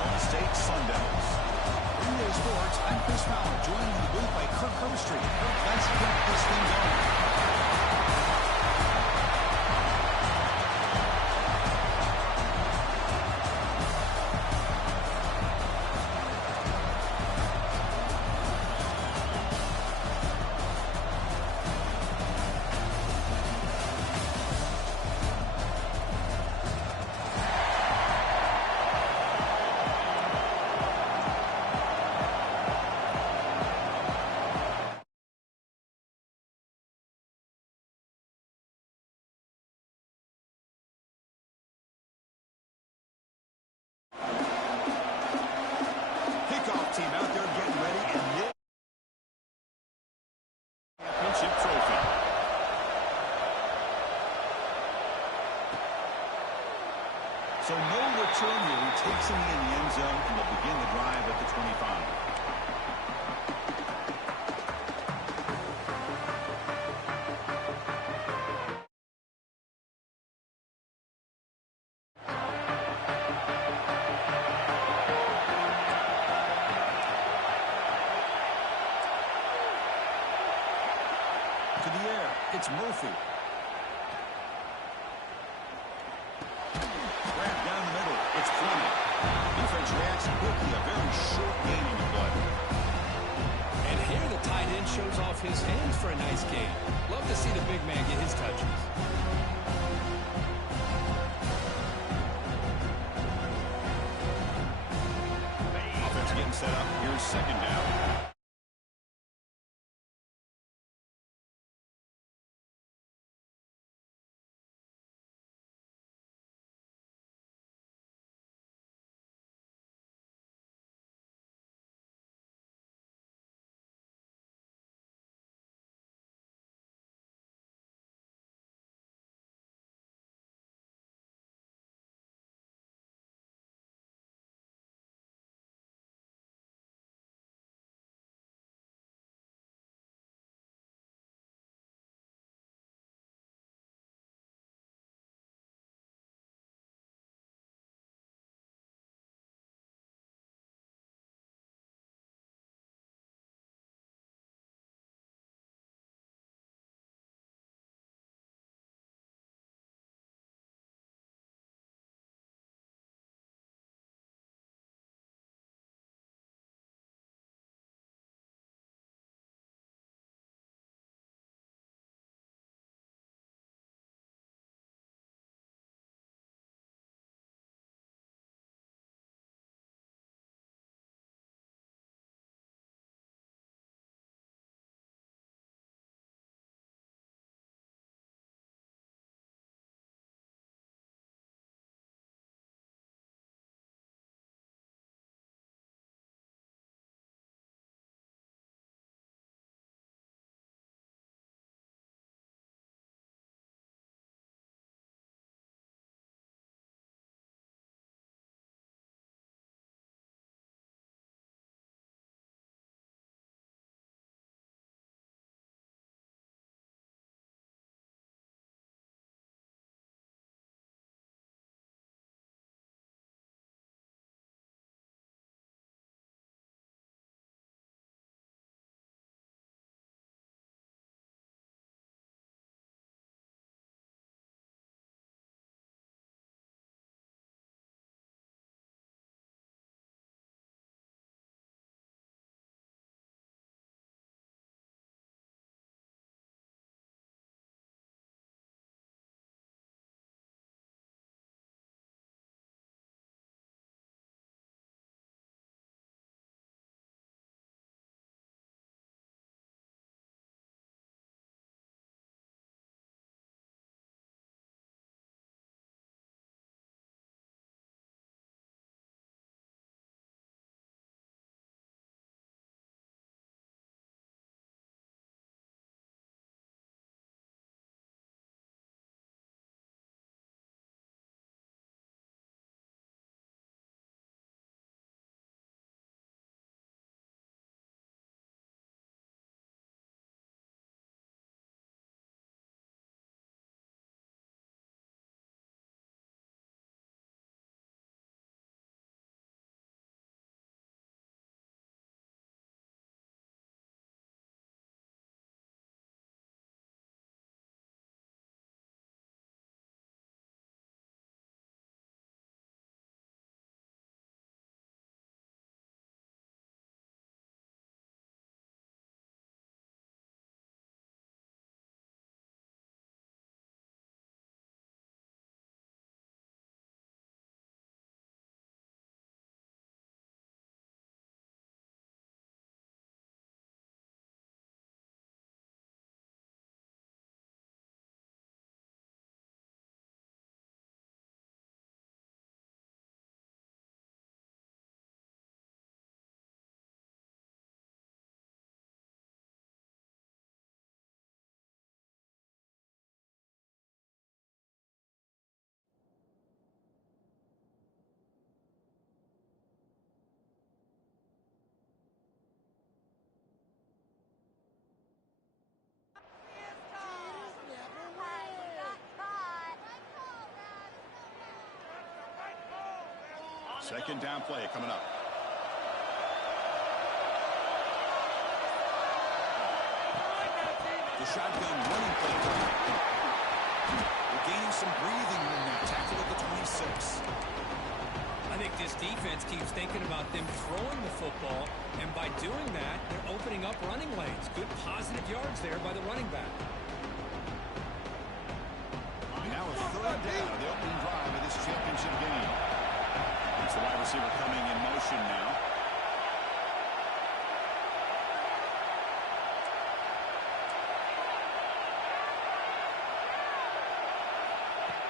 Arizona State Sun Devils. Everyday Sports, I'm Chris Fowler, joined in the booth by Kirk Herbstreit. Kirk, let's get this thing going. Team out there getting ready, and this championship trophy. So no return here. He takes him in the end zone, and they'll begin the drive at the 25. To the air, it's Murphy. Grabbed down the middle, it's Fleming. Defense reacts quickly, a very short gain on the play. And here the tight end shows off his hands for a nice gain. Love to see the big man get his touches. Offense getting set up. Here's second down. Second down play coming up. The shotgun running play. They're gaining some breathing room now. Tackle at the 26. I think this defense keeps thinking about them throwing the football, and by doing that, they're opening up running lanes. Good positive yards there by the running back. Now a third down of the opening drive of this championship game. It's the wide receiver coming in motion now.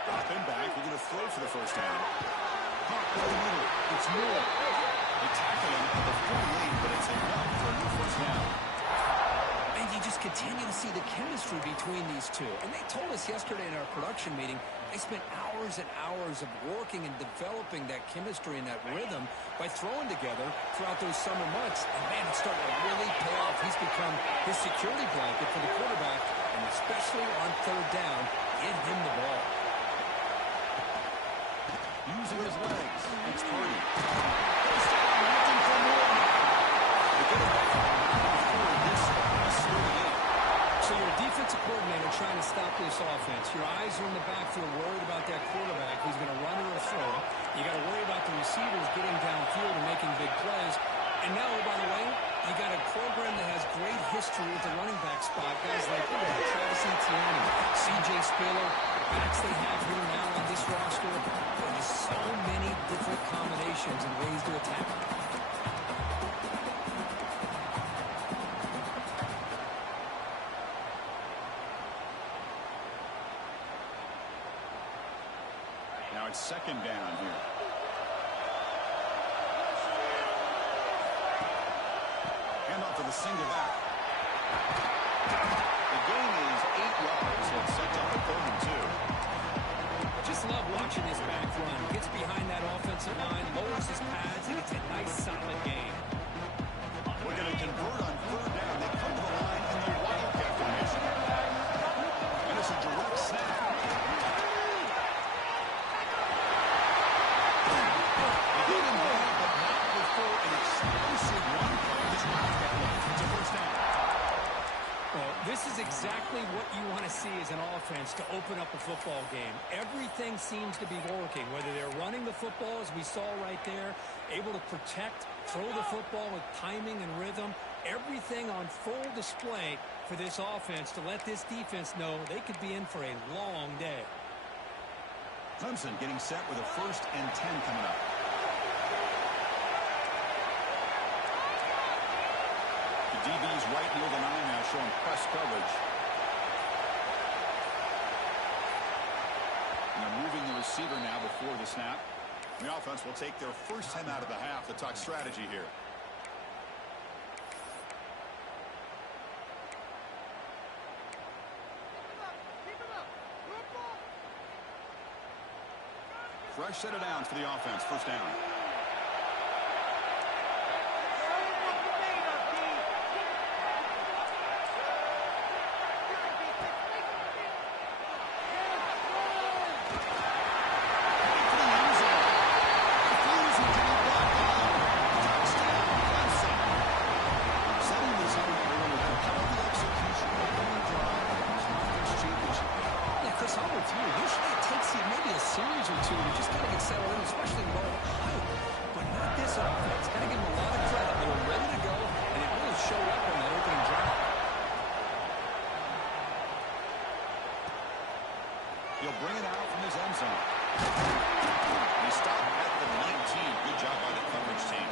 Dropping back, we're going to throw for the first down. Caught in the middle. It's Moore. They tackle him at the 48, but it's enough for a new first down. And you just continue to see the chemistry between these two. And they told us yesterday in our production meeting, they spent hours and hours of working and developing that chemistry and that rhythm by throwing together throughout those summer months. And, man, it's starting to really pay off. He's become his security blanket for the quarterback, and especially on third down, get him the ball. Using his legs. It's Purdy. Goes down, looking for more. They get it back before this is 38. So you're a defensive coordinator trying to stop this offense. Your eyes are in the backfield, worried about that quarterback who's going to run or throw. You got to worry about the receivers getting downfield and making big plays. And now, by the way, you got a program that has great history with the running back spot. Guys like Travis Etienne, C.J. Spiller, backs they have here now on this roster. There's so many different combinations and ways to attack. Now it's second down here. Hand off to the single back. The gain is 8 yards, so it sets up a 3rd and 2. Just love watching this back run. Gets behind that offensive line, lowers his pads, and it's a nice, solid game. We're going to convert on 3rd down. They come to the line in the Wildcat formation. And it's a direct snap. They get him there, but not before an explosive run play. This Wildcat run. It's a first down. Well, this is exactly what you want to see as an offense to open up a football game. Everything seems to be working, whether they're running the football, as we saw right there, able to protect, throw the football with timing and rhythm, everything on full display for this offense to let this defense know they could be in for a long day. Clemson getting set with a 1st and 10 coming up. The DB's right near the 9 now, showing press coverage. And they're moving the receiver now before the snap. And the offense will take their first time out of the half to talk strategy here. Fresh set of downs for the offense. First down. He'll bring it out from his end zone. He stopped at the 19. Good job by the coverage team.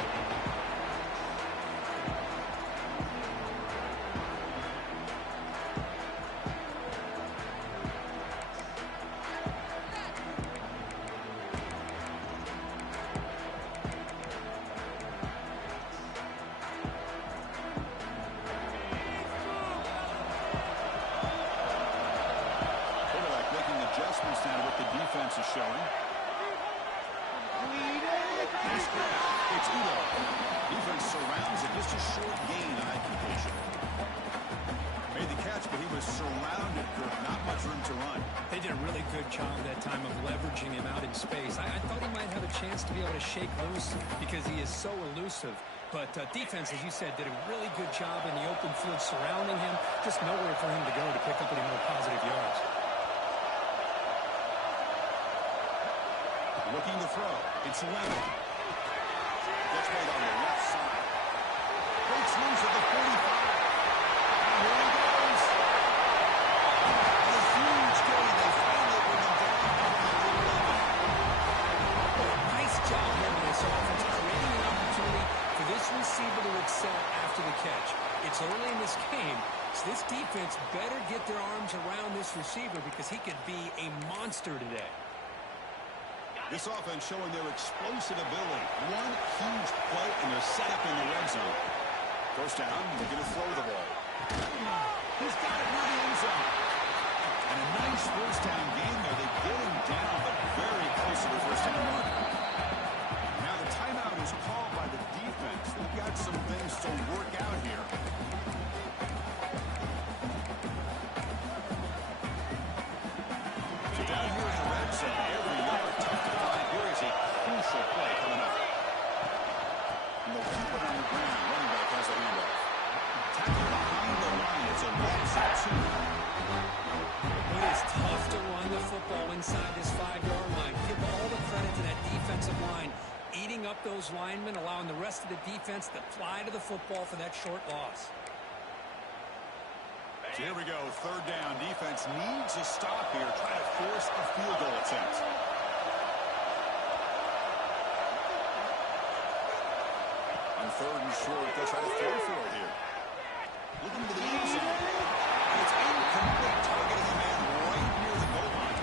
Is showing. It's Udo. Defense surrounds it. Just a short gain on that completion. Made the catch, but he was surrounded, Kirk. Not much room to run. They did a really good job that time of leveraging him out in space. I thought he might have a chance to be able to shake loose because he is so elusive. But defense, as you said, did a really good job in the open field surrounding him. Just nowhere for him to go to pick up any more positive yards. Looking to throw. It's Leonard. Gets made on the left side. Breaks loose at the 45. And here he goes. And a huge gain. They finally bring him down from the 11. Nice job here in this offense, creating an opportunity for this receiver to excel after the catch. It's early in this game, so this defense better get their arms around this receiver because he could be a monster today. This offense showing their explosive ability. One huge play, and they're set up in the red zone. First down, they're going to throw the ball. He's got it near the end zone. And a nice first down game there. They get him down, but very close to the first down mark. Now the timeout is called by the defense. They've got some things to work out here. So down here in the red zone, every yard tough to find. Here is a crucial play coming up. And they'll keep it on the ground. Running back has a handoff. Tackle behind the line. It's a loss of 2. It is tough to run the football inside this 5-yard line. Give all the credit to that defensive line, eating up those linemen, allowing the rest of the defense to fly to the football for that short loss. So here we go, third down. Defense needs a stop here, trying to force a field goal attempt. On third and short, they'll try to throw for it here. Looking to the end zone. And it's incomplete, targeting the man right near the goal line.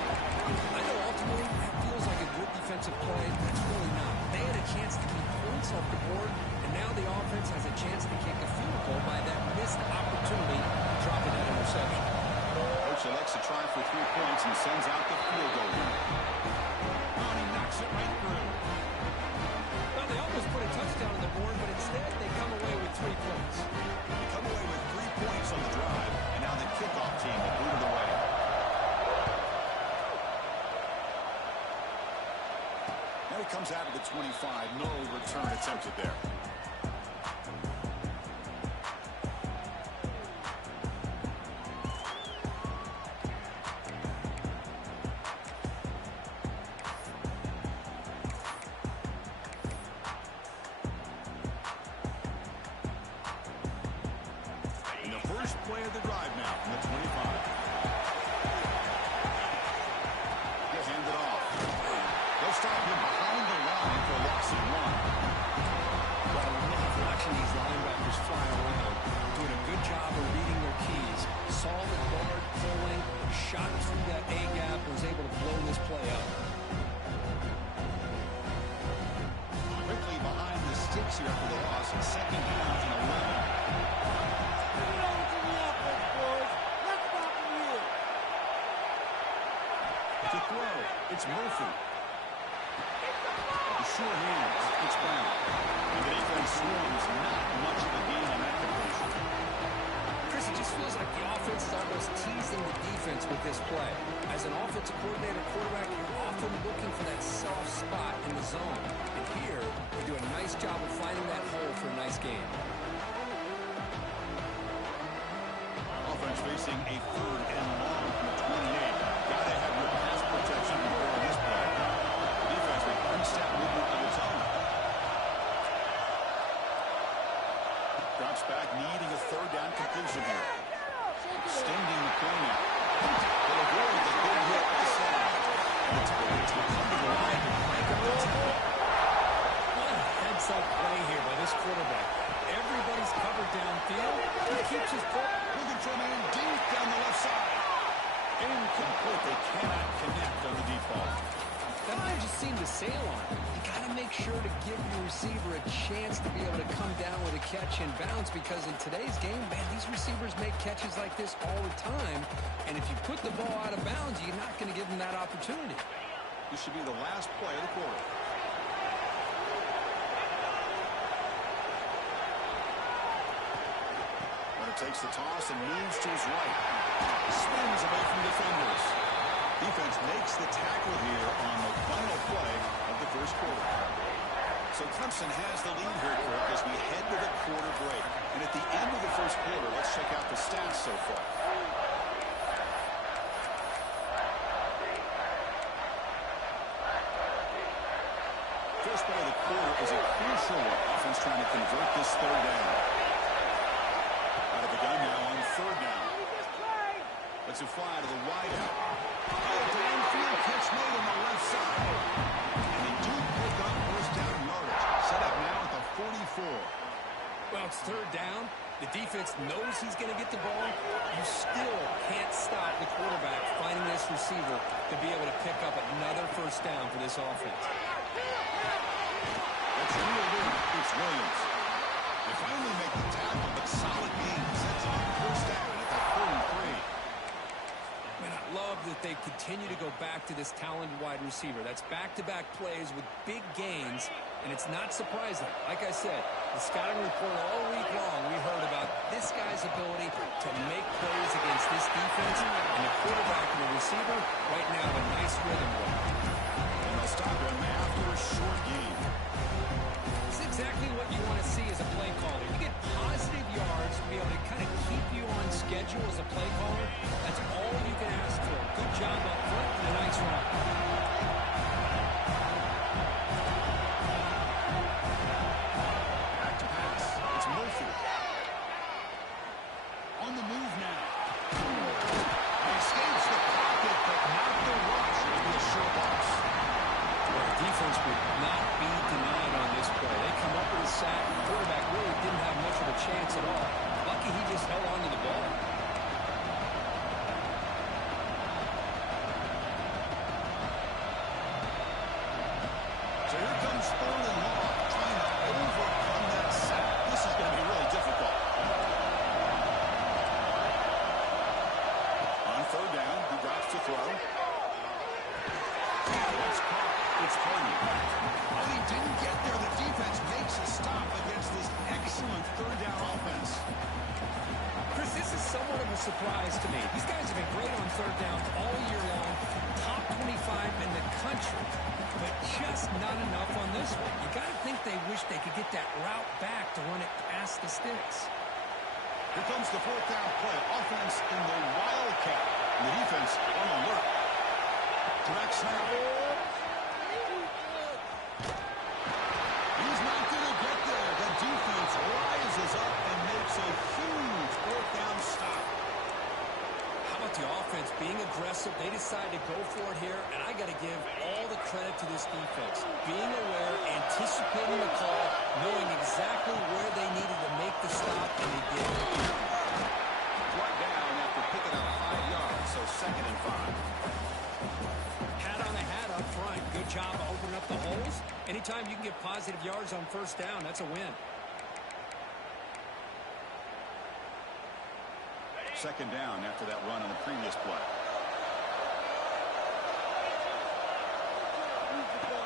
I know ultimately that feels like a good defensive play. That's really not. They had a chance to keep points off the board, and now the offense has a chance to kick a field goal by that missed opportunity, dropping that interception. Coach elects to try for 3 points and sends out the field goal. Oh, and he knocks it right through. Well, they almost put a touchdown on the board, but instead they come away with 3 points. They come away with 3 points on the drive, and now the kickoff team will boot it away. Now he comes out of the 25. No return attempted there. In the first play of the drive now from the 25. He'll hand it off. They'll stop him behind the line for a loss of 1. Well, I love watching these linebackers fly around, doing a good job of reading their keys. Saw the guard pulling, shot through that A-gap, was able to blow this play up. Quickly behind the sticks here after the loss. Second down and 11. To throw, it's Murphy. The sure hands, it's Brown. And the defense swarms, not much of a gain on that completion. Chris, it just feels like the offense is almost teasing the defense with this play. As an offensive coordinator, quarterback, you're often looking for that soft spot in the zone. And here, they do a nice job of finding that hole for a nice gain. Offense facing a third and long from the 28. Got to have your pass protection before this play. The defense with one-step movement of its own. Drops back, needing a third down completion here. Extending the play now. They'll avoid the big hit this side. And the target to come to the line to crank up the tempo. What a heads-up play here by this quarterback. Everybody's covered downfield. He keeps his foot. Looking for a man deep down the left side. Incomplete. They cannot connect on the deep ball. That might just seem to sail on him. You got to make sure to give your receiver a chance to be able to come down with a catch and bounce, because in today's game, man, these receivers make catches like this all the time. And if you put the ball out of bounds, you're not going to give them that opportunity. This should be the last play of the quarter. takes the toss and moves to his right. Spins away from defenders. Defense makes the tackle here on the final play of the first quarter. So Clemson has the lead here, Kirk, as we head to the quarter break. And at the end of the first quarter, let's check out the stats so far. First play of the quarter is a crucial one. Offense trying to convert this third down. Out of the gun now on third down. Let's it fly to the wide out. Downfield catch made on the left side. And they do pick up first down yardage. Set up now at the 44. Well, it's third down. The defense knows he's going to get the ball. You still can't stop the quarterback finding this receiver to be able to pick up another first down for this offense. That's real good. It's Williams. They finally make the tackle, but solid gain sets on first down at the 43. And I love that they continue to go back to this talented wide receiver. That's back-to-back plays with big gains, and it's not surprising. Like I said, the scouting report all week long, we heard about this guy's ability to make plays against this defense, and the quarterback and the receiver right now have a nice rhythm with it. And they'll stop him after a short game. It's exactly what you want to see as a play caller. You get positive yards to be able to kind of keep you on schedule as a play caller. That's all you can ask for. Good job up front and a nice run. Back to pass. It's Murphy. On the move now. He escapes the pocket, but not the rush. It'll be a short loss. Well, the defense would not be denied on this play. They come up with a sack. The quarterback really didn't have much of a chance at all. Lucky he just held on to the ball. So here comes third and long, trying to overcome that sack. This is going to be really difficult. On third down, he drops to throw. That's caught. It's Purdy. Well, he didn't get there. The defense makes a stop against this excellent third down offense. Chris, this is somewhat of a surprise to me. These guys have been great on third down all year long, top 25 in the country, but just not enough on this one. You got to think they wish they could get that route back to run it past the sticks. Here comes the fourth down play. Offense in the Wildcat. And the defense on alert. Direct snap. He's not going to get there. The defense rises up and makes a huge fourth down stop. How about the offense being aggressive? They decide to go for it here, and I got to give all the credit to this defense. Being aware, anticipating the call, knowing exactly where they needed to make the stop, and they did. Brought down after picking up 5 yards, so 2nd and 5. Hat on the hat up front. Good job of opening up the holes. Anytime you can get positive yards on first down, that's a win. 2nd down after that run on the previous play.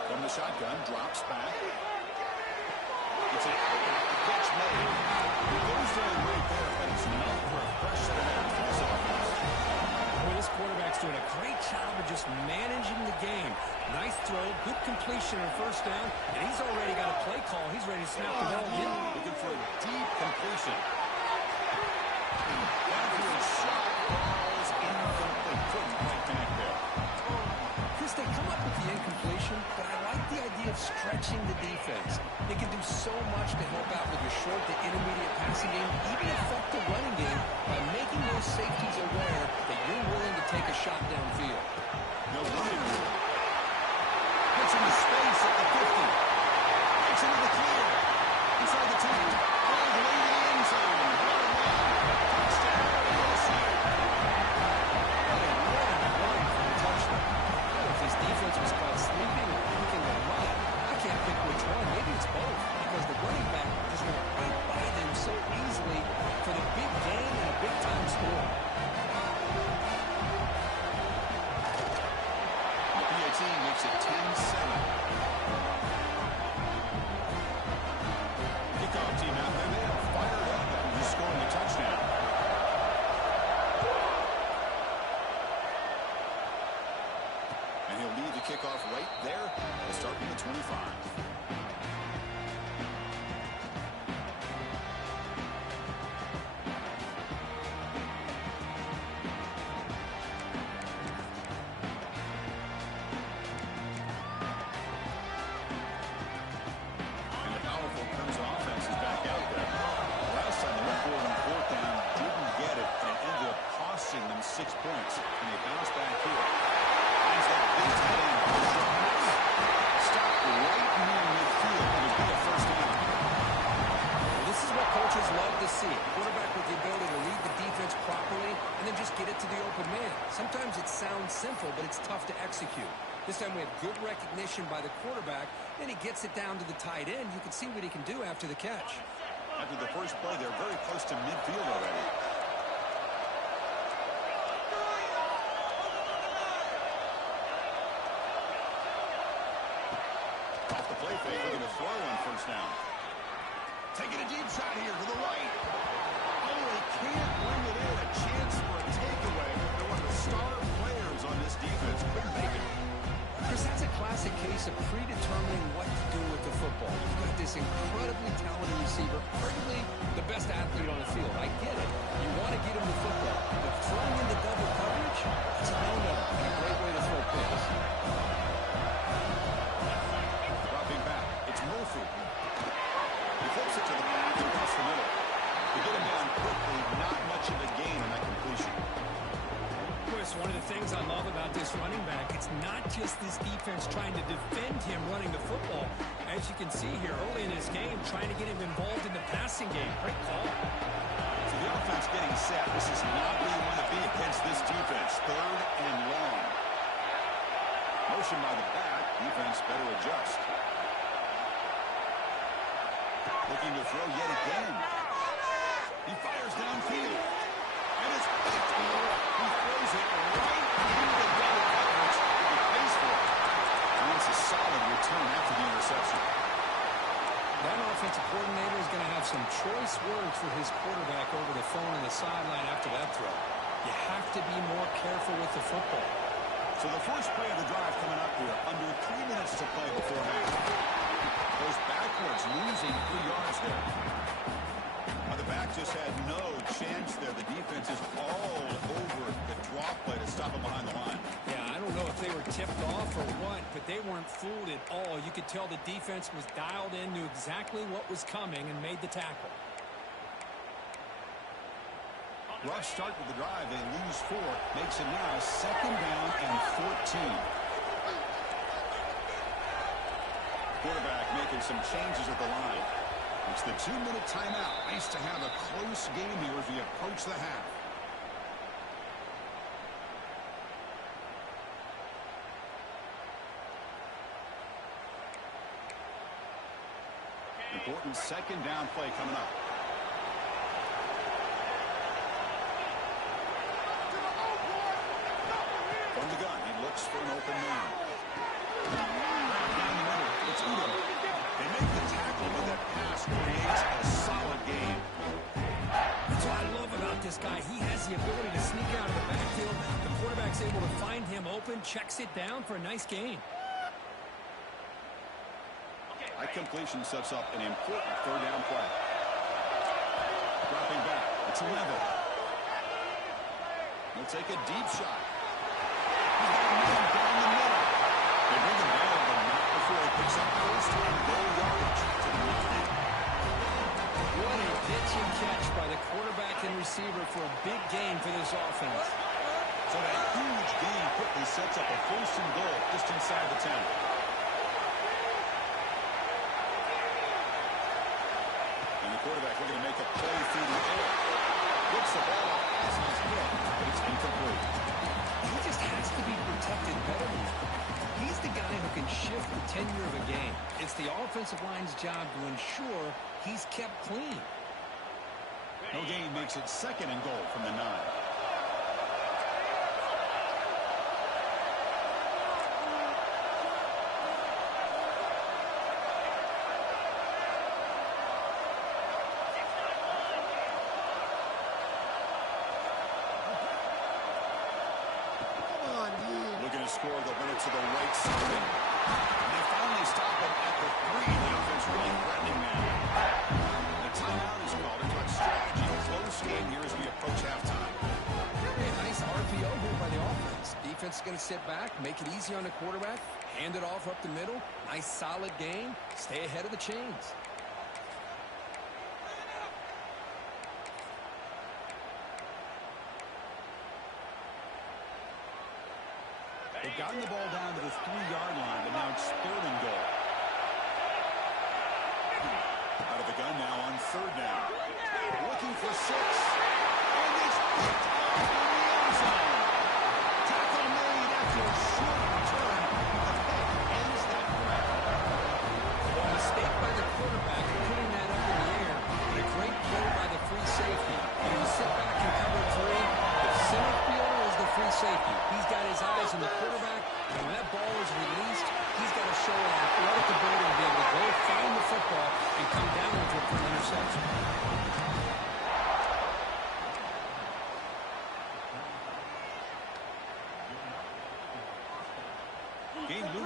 From the shotgun, drops back. It's a catch made. He goes there right there, but it's enough for a fresh set of downs for this offense. Boy, this quarterback's doing a great job of just managing the game. Nice throw, good completion on first down, and he's already got a play call. He's ready to snap the ball again. Looking for a deep completion. Downfield shot, balls incomplete. Couldn't quite connect there. Chris, they come up with the incompletion, but I like the idea of stretching the defense. They can do so much to help out with your short to intermediate passing game, even affect the running game by making those safeties aware that you're willing to take a shot downfield. No running room. Gets into space at the 50. Gets into the clear. Inside the 10. Ball late in the end zone. Touchdown, USC. What a run for the touchdown. If this defense was caught sleeping or thinking a lot, I can't pick which one. Maybe it's both, because the running back just went right by them so easily for the big gain and a big-time score. The PAT makes it 10-7. of man. Sometimes it sounds simple, but it's tough to execute. This time we have good recognition by the quarterback, and he gets it down to the tight end. You can see what he can do after the catch. After the first play, they're very close to midfield already. Off the play fake, looking to throw on first down. Taking a deep shot here to the right. Oh, they can't bring it in. A chance for a takeaway. They're one of the star players on this defense. Couldn't make it. Chris, that's a classic case of predetermining what to do with the football. You've got this incredibly talented receiver, arguably the best athlete on the field. I get it. You want to get him the football. But throwing into double coverage, it's a no-no and a great way to throw picks. Dropping back. It's Murphy. He flips it to the back across the middle. They get him down quickly. Not much of a gain on that completion. Chris, one of the things I love about this running back, it's not just this defense trying to defend him running the football. As you can see here early in this game, trying to get him involved in the passing game. Great call. So the offense getting set. This is not where you want to be against this defense. Third and long. Motion by the back. Defense better adjust. Looking to throw yet again. He fires downfield. And it's picked off. He throws it right into the double coverage. He pays for it. And it's a solid return after the interception. That offensive coordinator is going to have some choice words for his quarterback over the phone on the sideline after that throw. You have to be more careful with the football. So the first play of the drive coming up here. Under 3 minutes to play before half. Goes backwards, losing 3 yards there. Now the back just had no chance there. The defense is all over the drop play to stop him behind the line. Yeah, I don't know if they were tipped off or what, but they weren't fooled at all. You could tell the defense was dialed in, knew exactly what was coming, and made the tackle. Rough start with the drive. They lose 4. Makes it now 2nd down and 14. Quarterback making some changes at the line. It's the 2-minute timeout. Nice to have a close game here as we approach the half. Important 2nd down play coming up. From the gun, he looks for an open man. Down the middle, it's Udom. They make the tackle, but that pass creates a solid gain. That's what I love about this guy. He has the ability to sneak out of the backfield. The quarterback's able to find him open, checks it down for a nice gain. That completion sets up an important 3rd down play. Dropping back, it's level. He'll take a deep shot. He's got a man down the middle. They bring him down, but not before he picks up first and goal yardage to the 9. What a pitch and catch by the quarterback and receiver for a big gain for this offense. So that huge gain quickly sets up a 1st and goal just inside the 10. And the quarterback looking to make a play through the air. Gets the ball off as he's hit, but it's incomplete. He just has to be protected better than that. He's the guy who can shift the tenure of a game. It's the offensive line's job to ensure he's kept clean. No gain makes it 2nd and goal from the 9. Score the winner to the right side. And they finally stop him at the 3. The offense really threatening now. The timeout is called. It's on strategy. Close game here as we approach halftime. A nice RPO here by the offense. Defense is going to sit back, make it easy on the quarterback, hand it off up the middle. Nice solid game. Stay ahead of the chains. They've gotten the ball down to the 3-yard line, but now it's 3rd and goal. Out of the gun now on 3rd down. Looking for 6. And it's picked off in the end zone.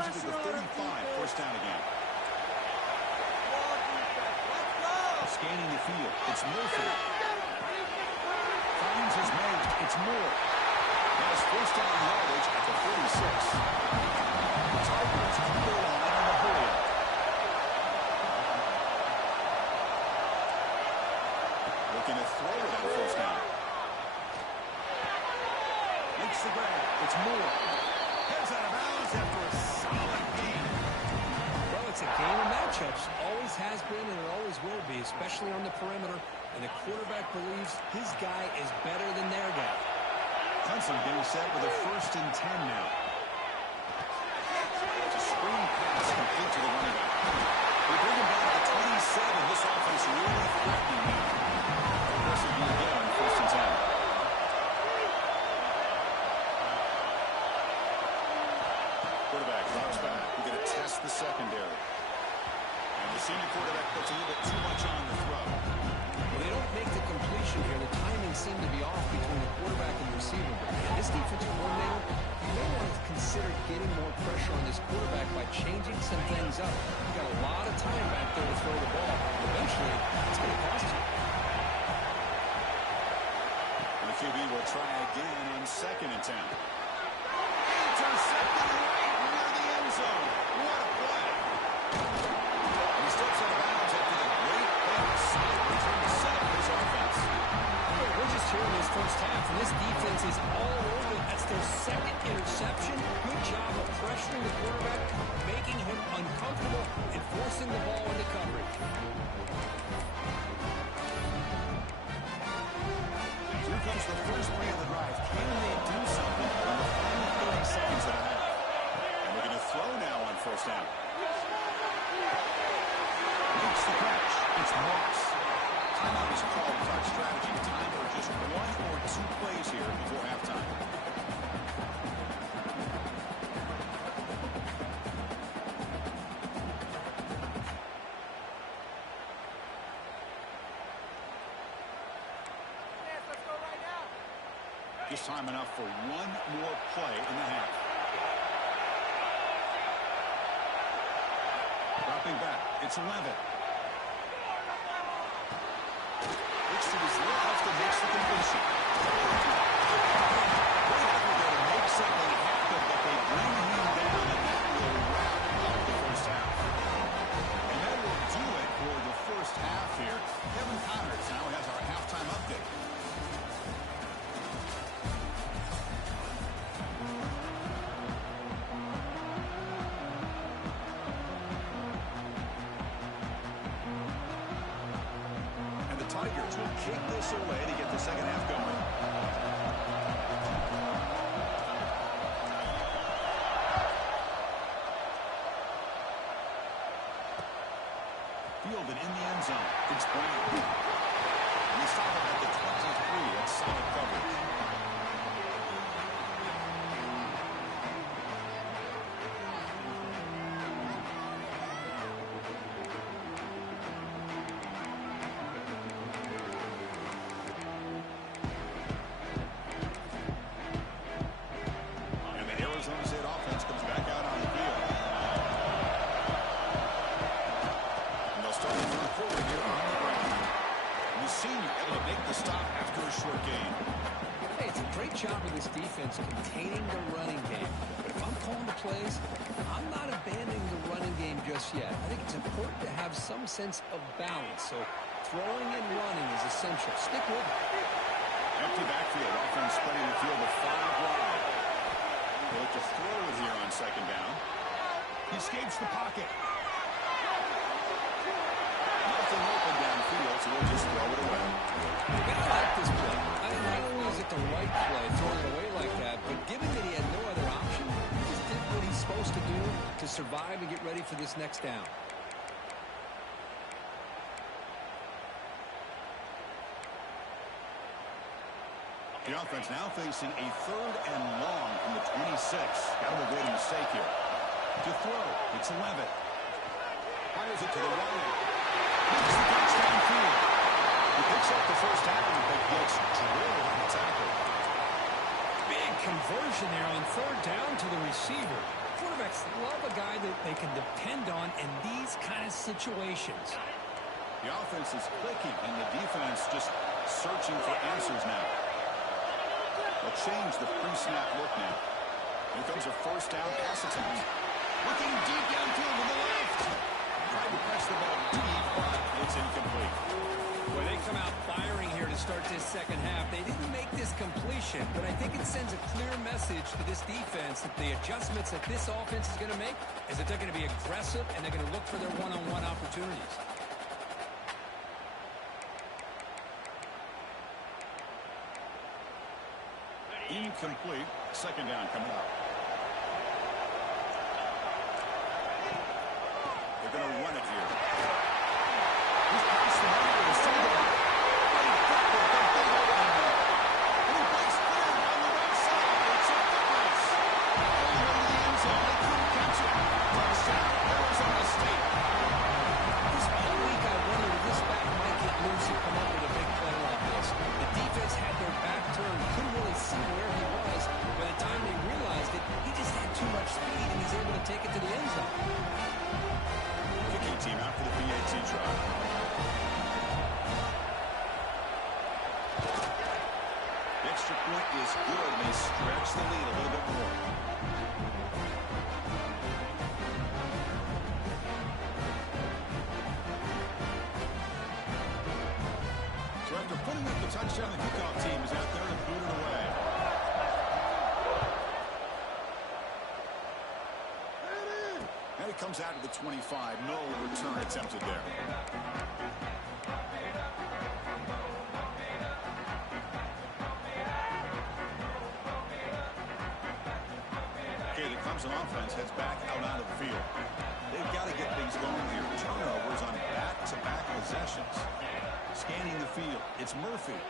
brings it to the 35, first down again. Scanning the field, it's Murphy. Finds his man, it's Moore. Has first down yardage at the 46. The Tigers keep their line in the hole. Looking to throw it on first down. Makes the grab, it's Moore. Heads out of bounds after a solid gain. Well, it's a game of matchups. Always has been and it always will be, especially on the perimeter. And the quarterback believes his guy is better than their guy. Clemson getting set with a 1st and 10 now. It's a screen pass complete to the running back. They bring him back to 27. This offense really threatening him. This will be again on 1st and 10. Quarterback drops back. We're going to test the secondary. And the senior quarterback puts a little bit too much on the throw. Well, they don't make the completion here. The timing seemed to be off between the quarterback and the receiver. But man, this defensive coordinator, you may want to consider getting more pressure on this quarterback by changing some things up. You got a lot of time back there to throw the ball. Eventually, it's going to cost you. And the QB will try again on 2nd and 10. Intercepted right near the end zone. What a play. And he steps out of bounds after the great pass. Return to set up his offense. We're just here in this first half, and this defense is all over it. That's their 2nd interception. Good job of pressuring the quarterback, making him uncomfortable, and forcing the ball into coverage. Here comes the first play of the drive. Can they do something in the final 30 seconds of the half? And we're going to throw now on 1st down. Makes the catch. It's Moss. Timeout is called with our strategy. Time for just 1 or 2 plays here before halftime. Just time enough for 1 more play in the half. Dropping back, it's 11. Looks to his left and makes the completion. Great effort there to make something happen, but they bring him down, and that will wrap up the first half. And that will do it for the first half here. Kevin Connors now has our halftime update. Tigers will kick this away to get the second half going. Fielded in the end zone. It's Brown. And they stop it at the 23. That's solid coverage. Containing the running game. But if I'm calling the plays, I'm not abandoning the running game just yet. I think it's important to have some sense of balance. So throwing and running is essential. Stick with it. Empty backfield. Offense spreading the field to 5 wide. They look to throw it here on 2nd down. He escapes the pocket. Nothing open downfield, so we'll just throw it away. You gotta like this play. Not only is it the right play, throwing it away like that, but given that he had no other option, he just did what he's supposed to do to survive and get ready for this next down. The offense now facing a 3rd and long from the 26. Got to avoid a mistake here. To throw, it's 11. Fires it to the right. Makes the catch downfield. He picks up the first down, but gets drilled on the tackle. Big conversion there on 3rd down to the receiver. Quarterback teammates love a guy that they can depend on in these kind of situations. The offense is clicking, and the defense just searching for answers now. They'll change the pre-snap look now. Here comes a first down pass attempt. Looking deep downfield to the left. Tried to press the ball deep, but it's incomplete. Well, they come out firing here to start this second half. They didn't make this completion, but I think it sends a clear message to this defense that the adjustments that this offense is going to make is that they're going to be aggressive and they're going to look for their one-on-one opportunities. Incomplete. Second down coming up. They're going to run it here. He's passed the money to the center. And he breaks clear on the right side. It's a Douglas. All the way to the end zone. They couldn't catch it. Touchdown, Arizona State. This whole week I wondered if this back might get loose and come up with a big play like this. The defense had their back turned, couldn't really see where he was. By the time they realized it, he just had too much speed, and he's able to take it to the end zone. Kicking team out for the PAT drive. The extra point is good, and they stretch the lead a little bit more. So after putting up the touchdown, the kickoff team is out there to boot it away. And it comes out of the 25. No return attempted there. Okay, the Clemson offense heads back out onto the field. They've got to get things going here. Turnovers on back-to-back possessions. Scanning the field. It's Murphy.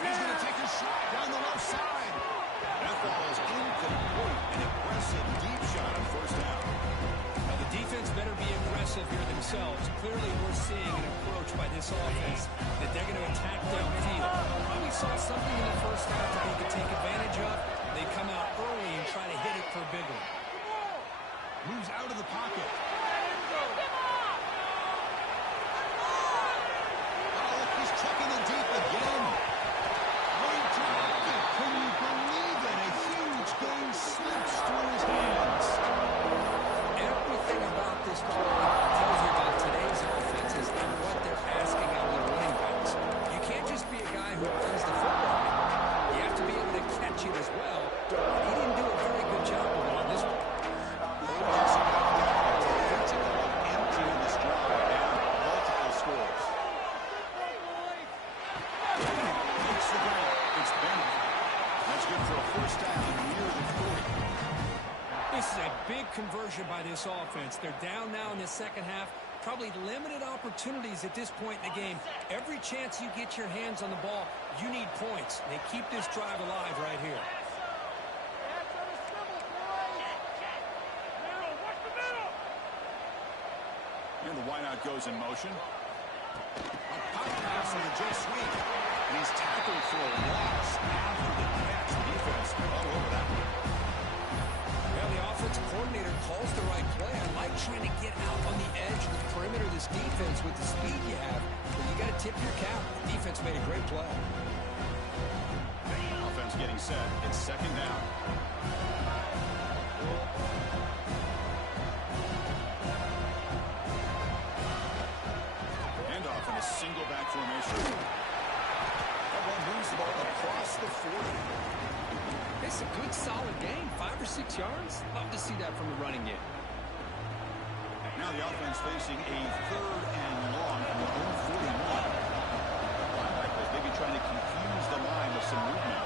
He's going to take a shot down the left side. That ball is incomplete. An aggressive deep shot on first down. Now, the defense better be aggressive here themselves. Clearly, we're seeing an approach by this offense that they're going to attack downfield. Probably saw something in the first half that they could take advantage of. They come out early and try to hit it for a big one. Moves out of the pocket. Oh, he's checking it deep again. Great job. Can you believe it? A huge game slips through his hands. Everything about this play tells you about today's offenses and what they're asking out of their running backs. You can't just be a guy who runs the football. You have to be able to catch it as well. He didn't do a very good job of it on this one. Empty in this drive and multiple scores. Hits the ground. It's Bennett. That's good for a first down near the 40. This is a big conversion by this offense. They're down now in the second half. Probably limited opportunities at this point in the game. Every chance you get your hands on the ball, you need points. They keep this drive alive right here. And the wideout goes in motion. A pop pass on the jet sweep. And he's tackled for a loss after the catch. The defense all over that one. Well, the offensive coordinator calls the right play. I like trying to get out on the edge of the perimeter of this defense with the speed you have. But you got to tip your cap. The defense made a great play. Offense getting set. It's second down. Handoff in a single back formation. That one moves the ball across the 40. It's a good, solid game. 5 or 6 yards. Love to see that from the running game. Now the offense facing a third and long from their own 41. Linebackers maybe trying to confuse the line with some movement.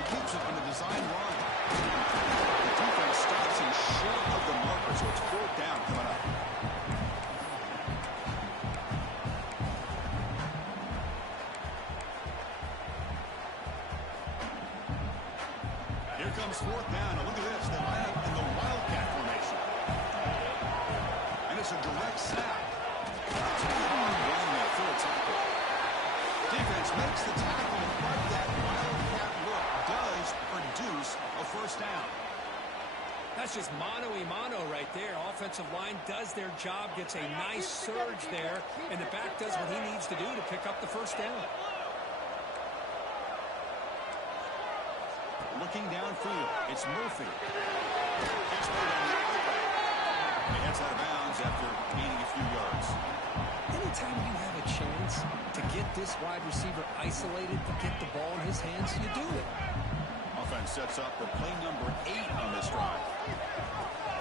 He keeps it on the design run. The defense stops him short of the marker, so it's fourth down coming up. Here comes fourth down. Now look at this. They line up in the Wildcat formation. And it's a direct snap. Running that full tackle. Defense makes the tackle, but that Wildcat look does produce a first down. That's just mano-a-mano right there. Offensive line does their job, gets a nice surge there, and the back does what he needs to do to pick up the first down. Looking downfield, it's Murphy. Catch made on the outlet. He heads out of bounds after gaining a few yards. Anytime you have a chance to get this wide receiver isolated, to get the ball in his hands, you do it. Offense sets up for play number 8 on this drive.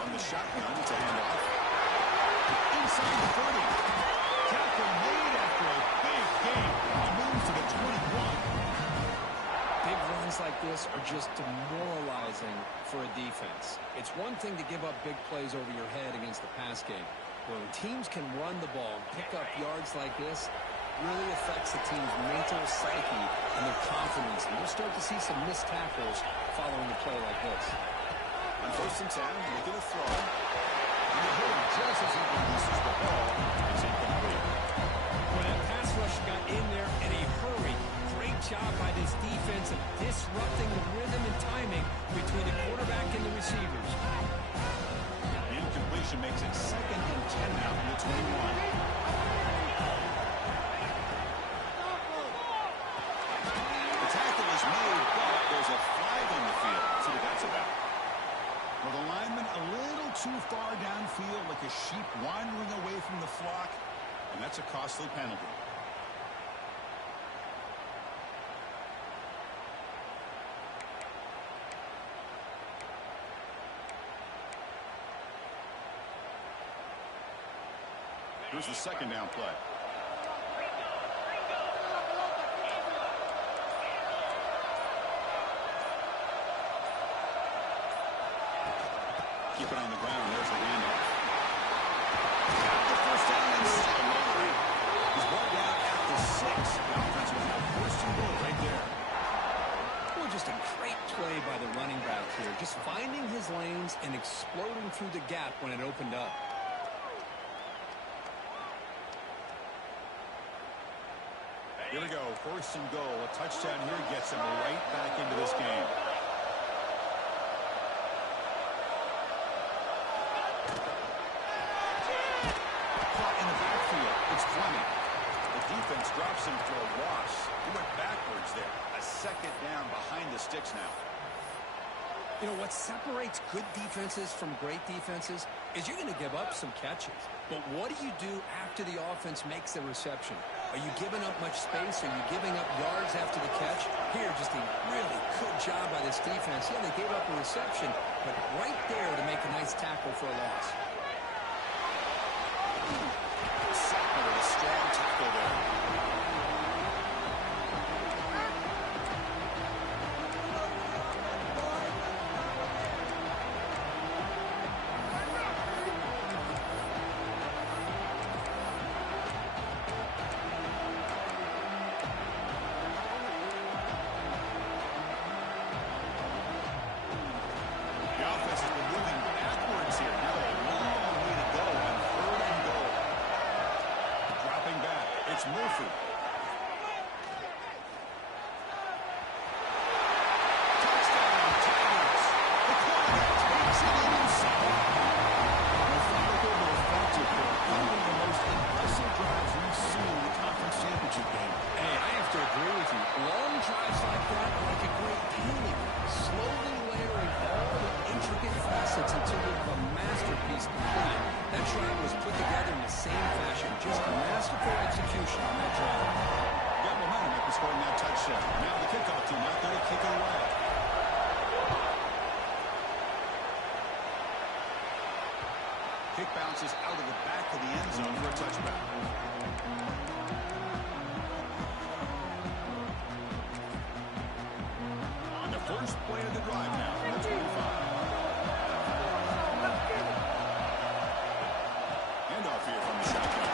On the shotgun to hand off. Inside the 30. Tackle made after a big gain. He moves to the 21. Big runs like this are just demoralizing for a defense. It's one thing to give up big plays over your head against the pass game. When teams can run the ball and pick up yards like this, really affects the team's mental psyche and their confidence. And you'll start to see some missed tackles following a play like this. On 1st and 10, looking to throw. And the hit just as he releases the ball is incomplete. When that pass rush got in there in a hurry, great job by this defense of disrupting the rhythm and timing between the quarterback and the receivers. The incompletion makes it 2nd and 10 now from the 21. Made, but there's a flag on the field. See what that's about. Well, the lineman a little too far downfield, like a sheep wandering away from the flock, and that's a costly penalty. Here's the 2nd down play. Keep it on the ground. There's the handoff. Got the first down and still moving. He's brought down at the 6. The offense will have 1st and goal right there. Well, just a great play by the running back here. Just finding his lanes and exploding through the gap when it opened up. Here we go. 1st and goal. A touchdown here gets him right back into this game. Defense drops him for a loss. He went backwards there. A 2nd down behind the sticks now. You know, what separates good defenses from great defenses is you're going to give up some catches. But what do you do after the offense makes the reception? Are you giving up much space? Are you giving up yards after the catch? Here, just a really good job by this defense. Yeah, they gave up a reception, but right there to make a nice tackle for a loss. Sackler with a strong tackle there. The offense has been moving backwards here. Now a long way to go on 3rd and goal. Dropping back, it's Murphy. Touchdown, Tigers. The quarterback takes it inside. Methodical but effective for one of the most impressive drives we've seen in the conference championship game. Hey, I have to agree with you. Long drives like that are like a great painting. Slowly layering all the intricate facets until you have a masterpiece complete. That drive was put together in the same fashion. Just masterful execution on that drive. Got momentum after scoring that touchdown. Now the kickoff team out there to kick it away. Kick bounces out of the back of the end zone for a touchback. And the first play of the drive now from the 25. Handoff here from the shotgun.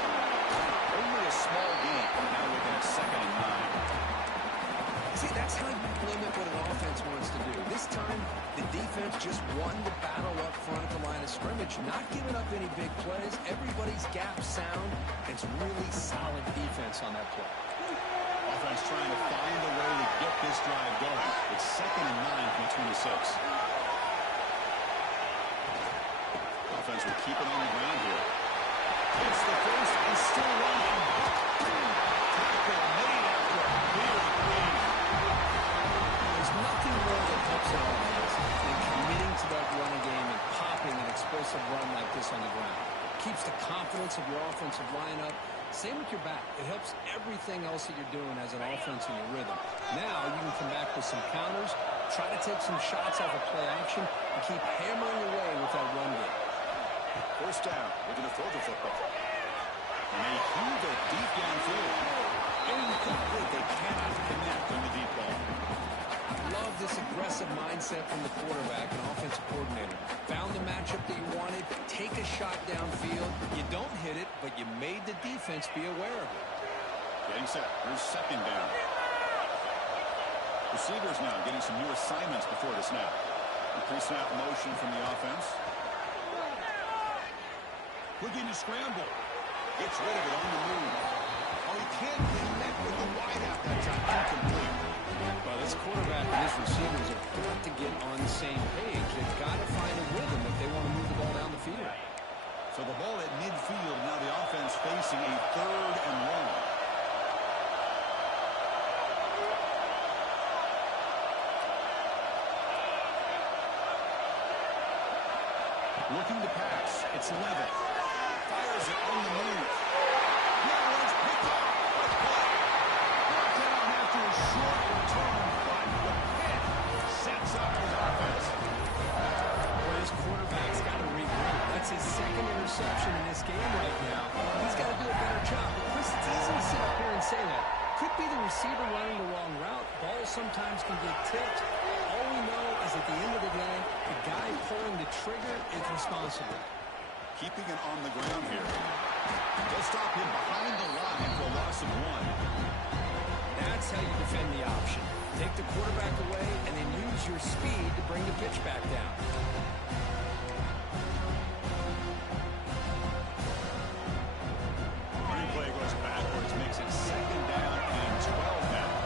Only a small gain. Now looking at 2nd and 9. See, that's how you limit what an offense wants to do. This time, the defense just won the battle up front at the line of scrimmage, not giving up any big plays. Everybody's gap sound. It's really solid defense on that play. Offense trying to find a way to get this drive going. It's 2nd and 9 from the 26. keep it on the ground here. It's the first and still running. Tackle made after a big lead. There's nothing more that helps an offense than committing to that running game and popping an explosive run like this on the ground. Keeps the confidence of your offensive lineup. Same with your back. It helps everything else that you're doing as an offense in your rhythm. Now you can come back with some counters, try to take some shots off of play action, and keep hammering away with that run game. First down. We're going to throw the football. And they heave it deep downfield. Incomplete. They cannot connect on the deep ball. Love this aggressive mindset from the quarterback and offensive coordinator. Found the matchup that you wanted, take a shot downfield. You don't hit it, but you made the defense be aware of it. Getting set. Here's second down. Receivers now getting some new assignments before the snap. The pre-snap motion from the offense. Looking to scramble. Gets rid of it on the move. Oh, he can't connect with the wideout that time. Incomplete. Well, this quarterback and his receivers have got to get on the same page. They've got to find a rhythm if they want to move the ball down the field. So the ball at midfield. Now the offense facing a 3rd and long. Looking to pass. It's Levitt. Fires it on the move. That one's picked up. What play? Brought down after a short return, but the pit sets up his offense. Well, his quarterback's got to regroup. That's his 2nd interception in this game right now. He's got to do a better job. But Chris, it's easy to sit up here and say that. Could be the receiver running the wrong route. Balls sometimes can get tipped. All we know is at the end of the day, the guy pulling the trigger is responsible. Keeping it on the ground here. They'll stop him behind the line for a loss of 1. That's how you defend the option. Take the quarterback away and then use your speed to bring the pitch back down. Replay goes backwards, makes it 2nd down and 12 now.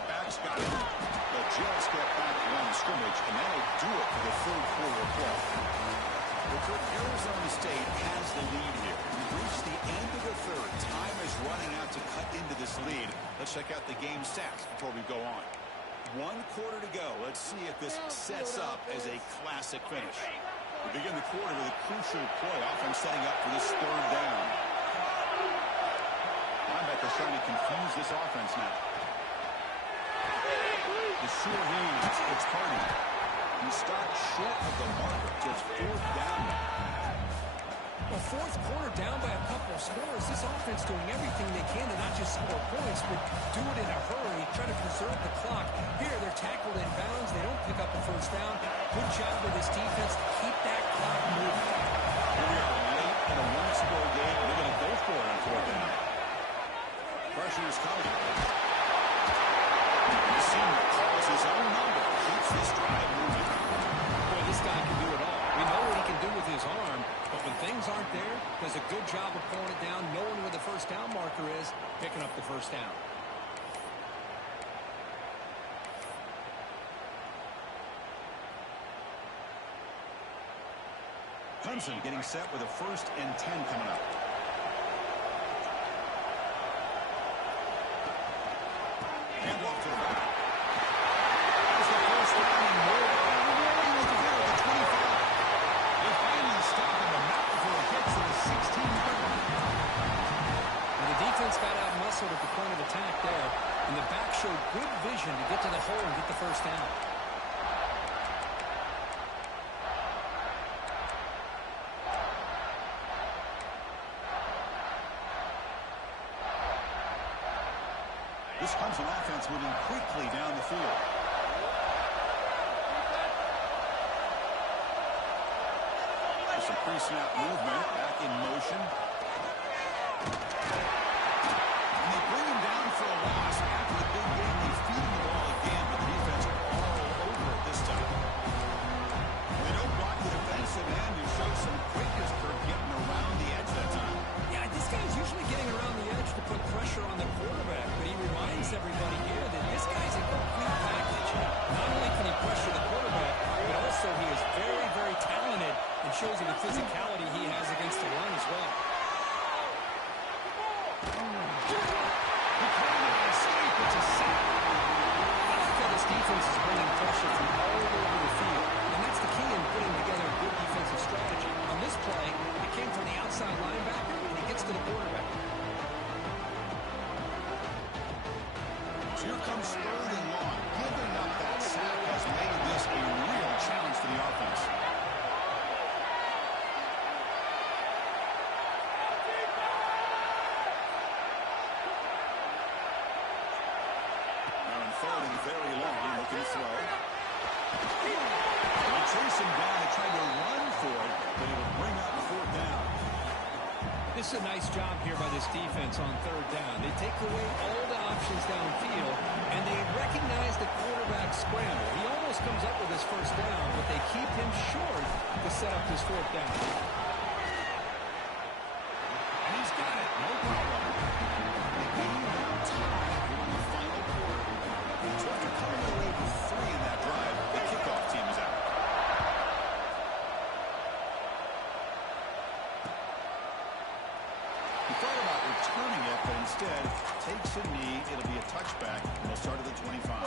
The backs got it. The Jets get back line of scrimmage, and that'll do it for the 3rd quarter of play. Arizona State has the lead here. We've reached the end of the 3rd. Time is running out to cut into this lead. Let's check out the game stats before we go on. 1 quarter to go. Let's see if this sets up as a classic finish. We begin the quarter with a crucial play. Offense setting up for this 3rd down. Linebackers trying to confuse this offense now. The short hands. It's Hardy. He stopped short of the marker. Just 4th down. Well, 4th quarter down by a couple of scores. This offense doing everything they can to not just score points, but do it in a hurry, try to preserve the clock. Here, they're tackled in bounds. They don't pick up the 1st down. Good job with this defense to keep that clock moving. Here we are late in a 1-score game. They're going to go for it on 4th down. Pressure is coming. The senior calls his own number. Keeps this drive moving. Boy, this guy can do it all. We know what he can do with his arm, but when things aren't there, does a good job of pulling it down, knowing where the 1st down marker is, picking up the 1st down. Clemson getting set with a 1st and 10 coming up. Handoff to the back. There's the 1st down and more. He was there at the 25. They finally stop him enough before he gets to the 16-yard line. And the defense got out muscled at the point of attack there, and the back showed good vision to get to the hole and get the 1st down. This Clemson offense moving quickly down the field. There's some pre-snap movement, back in motion. And they bring him down for a loss. After the big game, they feed him the ball again, but the defense are all over it this time. They don't block the defensive end who shows some quickness for getting around the edge that time. Yeah, this guy's usually getting around the edge to put pressure on the quarterback, but he reminds everybody here that this guy's a complete package. Not only can he pressure the quarterback, but also he is very, very talented It's third and long. Giving up that sack has made this a real challenge for the offense. Now in third and very long, looking to throw. They chase him down. They tried to run for it, but it will bring up fourth down. This is a nice job here by this defense on third down. They take away all the options downfield, and they recognize the quarterback scramble. He almost comes up with his first down, but they keep him short to set up this fourth down. And he's got it. No problem. The game now tied here in the final quarter. So after coming away with 3 in that drive, the kickoff team is out. He thought about returning it, but instead takes a knee. It'll be a touchback, and they'll start at the 25.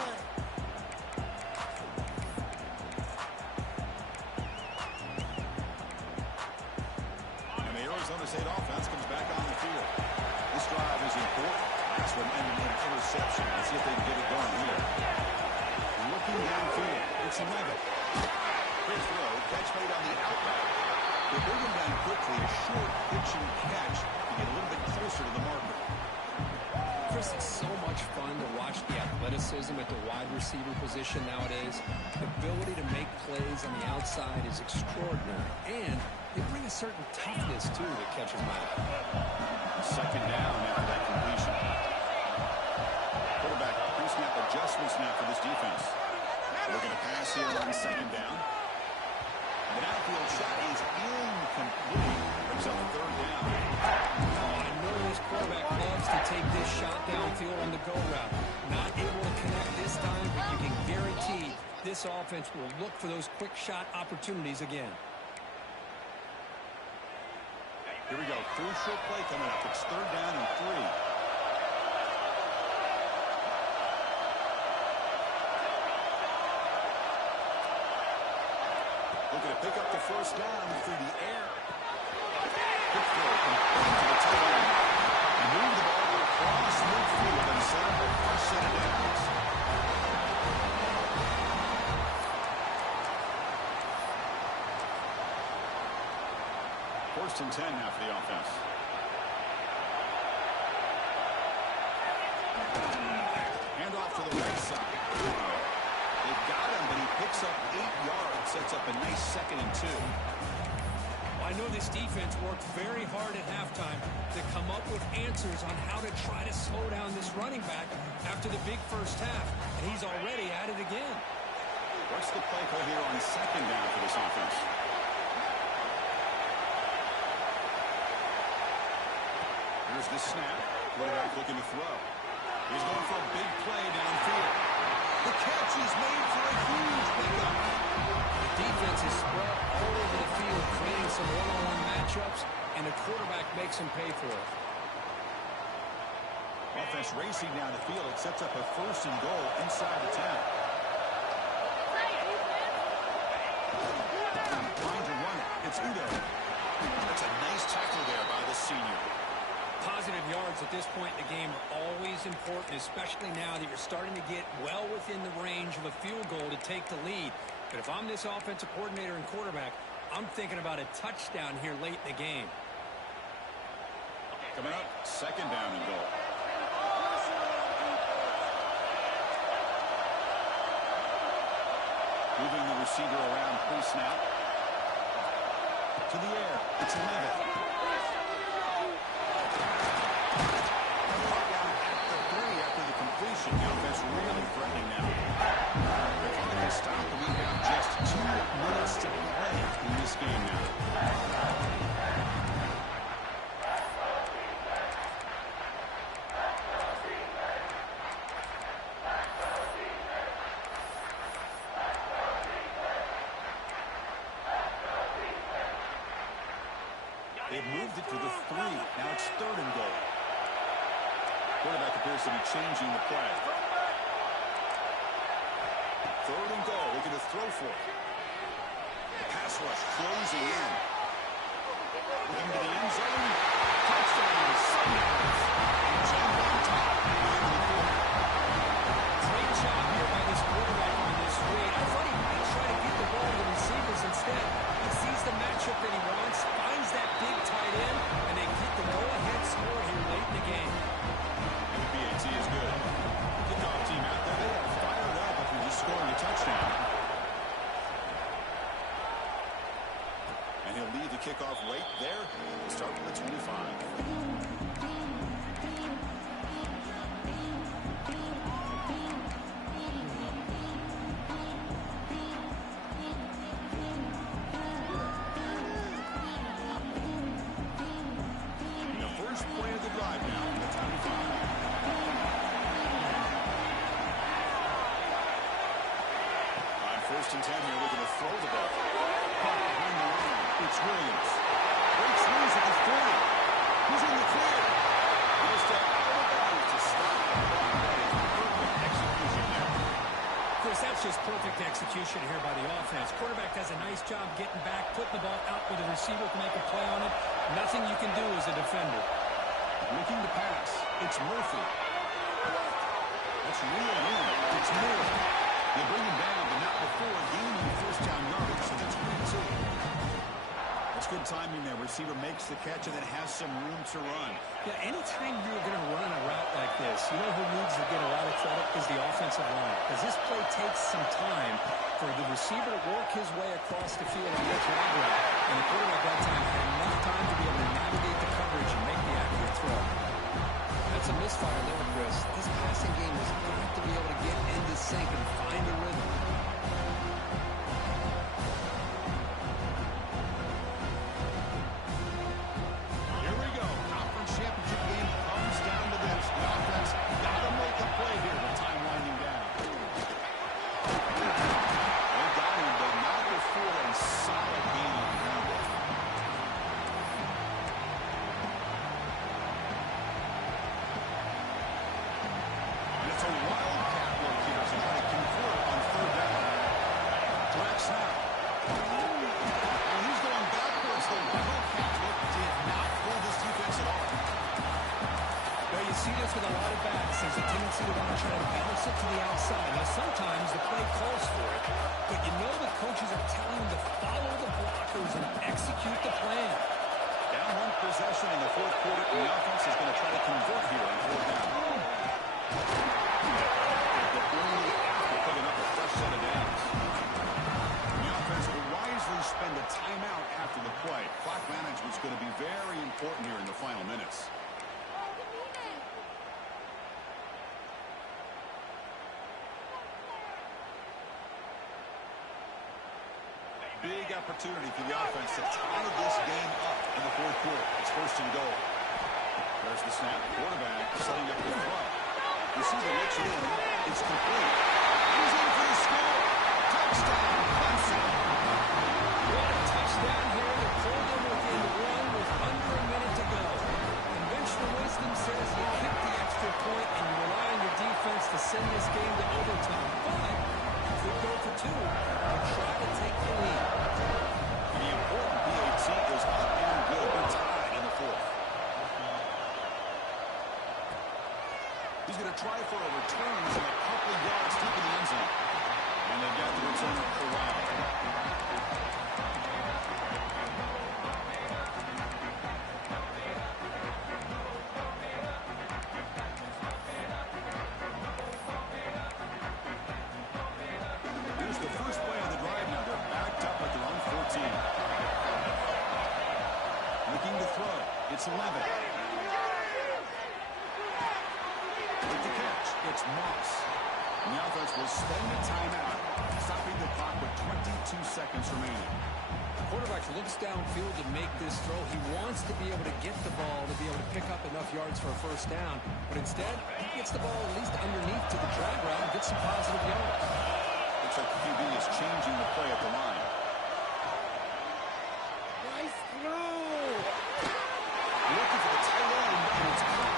And the Arizona State offense comes back on the field. This drive is important. Last one ended in an interception. Let's see if they can get it going here. Looking downfield. It's Levitt. Great throw. Catch made on the outlet. They bring him down quickly. A short pitch and catch to get a little bit closer to the marker. Chris, it's so much fun to watch the athleticism at the wide receiver position nowadays. The ability to make plays on the outside is extraordinary, and they bring a certain toughness, too, that catches my eye. Second down after that completion. Quarterback pre-snap adjustments now for this defense. We're going to pass here on second down. The downfield shot is incomplete. Brings up third down. Oh, I know this quarterback loves to take this shot downfield on the go route. Not able to connect this time, but you can guarantee this offense will look for those quick shot opportunities again. Here we go. Crucial play coming up. It's third down and 3. Looking to pick up the first down through the air. Quick throw complete to the tight end. He moved the ball across midfield and set up a first set of downs. First and 10 now for the offense. Hand off to the right side. They've got him, but he picks up 8 yards, sets up a nice 2nd and 2. I know this defense worked very hard at halftime to come up with answers on how to try to slow down this running back after the big first half, and he's already at it again. What's the play call here on second down for this offense? Here's the snap. Quarterback looking to throw. He's going for a big play downfield. The catch is made for a huge pickup. The defense is spread all over the field, creating some one-on-one matchups, and the quarterback makes him pay for it. Offense racing down the field. It sets up a first and goal inside the 10. Trying to run it. It's Udo. That's a nice tackle there by the senior. Positive yards at this point in the game are always important, especially now that you're starting to get well within the range of a field goal to take the lead. But if I'm this offensive coordinator and quarterback, I'm thinking about a touchdown here late in the game. Coming up, second down and goal. Moving the receiver around pre-snap. To the air. It's Levitt. Caught down at the 3 after the completion. The offense really threatening now. They're calling a stop, and we have just 2 minutes to play in this game now. They've moved it to the 3. Now it's third and goal. Quarterback appears to be changing the play. Third and goal. Looking to throw for it. The pass rush closing in. Looking to the end zone. Touchdown. Sundays. And jumped on top. and 10 here looking to throw the ball. Caught behind the line. It's Williams. Breaks loose at the 40. He's in the clear. Just out of bounds to stop the ball. Perfect execution there. Of course, that's just perfect execution here by the offense. Quarterback does a nice job getting back, putting the ball out where the receiver can make a play on it. Nothing you can do as a defender. Looking to pass. It's Murphy. That's real room. It's Moore. They bring him down, but not before gaining first down yardage, so that's 22. That's good timing there. Receiver makes the catch and then has some room to run. Yeah, anytime you're going to run a route like this, you know who needs to get a lot of credit is the offensive line. Because this play takes some time for the receiver to work his way across the field on the drag route. And the quarterback that time had enough time to be able to navigate the coverage and make the accurate throw. That's a misfire there, Chris. This passing game has got to be able to get into sync and find a rhythm. Here we go. Conference championship game comes down to this. The offense got to make a play here with time winding down. They got him, but not before a solid gain on the ground. And it's a wildcat look here to try to convert on third down. Direct snap. And he's going backwards. The wildcat look did not fool this defense at all. Well, you see this with a lot of backs. There's a tendency to want to try to bounce it to the outside. Now, sometimes the play calls for it, but you know the coaches are telling them to follow the blockers and execute the plan. Down one possession in the fourth quarter, and the offense is going to try to convert here on fourth down. But only after picking up a fresh set of downs. The offense will wisely spend a timeout after the play. Clock management is going to be very important here in the final minutes. Big opportunity for the offense to tie this game up in the fourth quarter. It's first and goal. There's the snap. Quarterback setting up the throw. Receiver looks in. It's complete. He's in for the score. Touchdown, Clemson. What a touchdown here to pull them within one with under a minute to go. Conventional wisdom says you kick the extra point and you rely on your defense to send this game to overtime. But you could go for two and try to take the lead. The important PAT is up and good. They're tied in the fourth. He's going to try for a return from a couple of yards deep in the end zone. And they've got the returner corralled. Here's the first play of the drive now. They're backed up at their own 14. Looking to throw. It's Levitt. With the catch, it's Moss. And the offense will spend the timeout, stopping the clock with 22 seconds remaining. The quarterback looks downfield to make this throw. He wants to be able to get the ball to be able to pick up enough yards for a first down. But instead, he gets the ball at least underneath to the drag route and gets some positive yards. Looks like the QB is changing the play at the line. Nice throw! Looking for the tight end, and it's caught.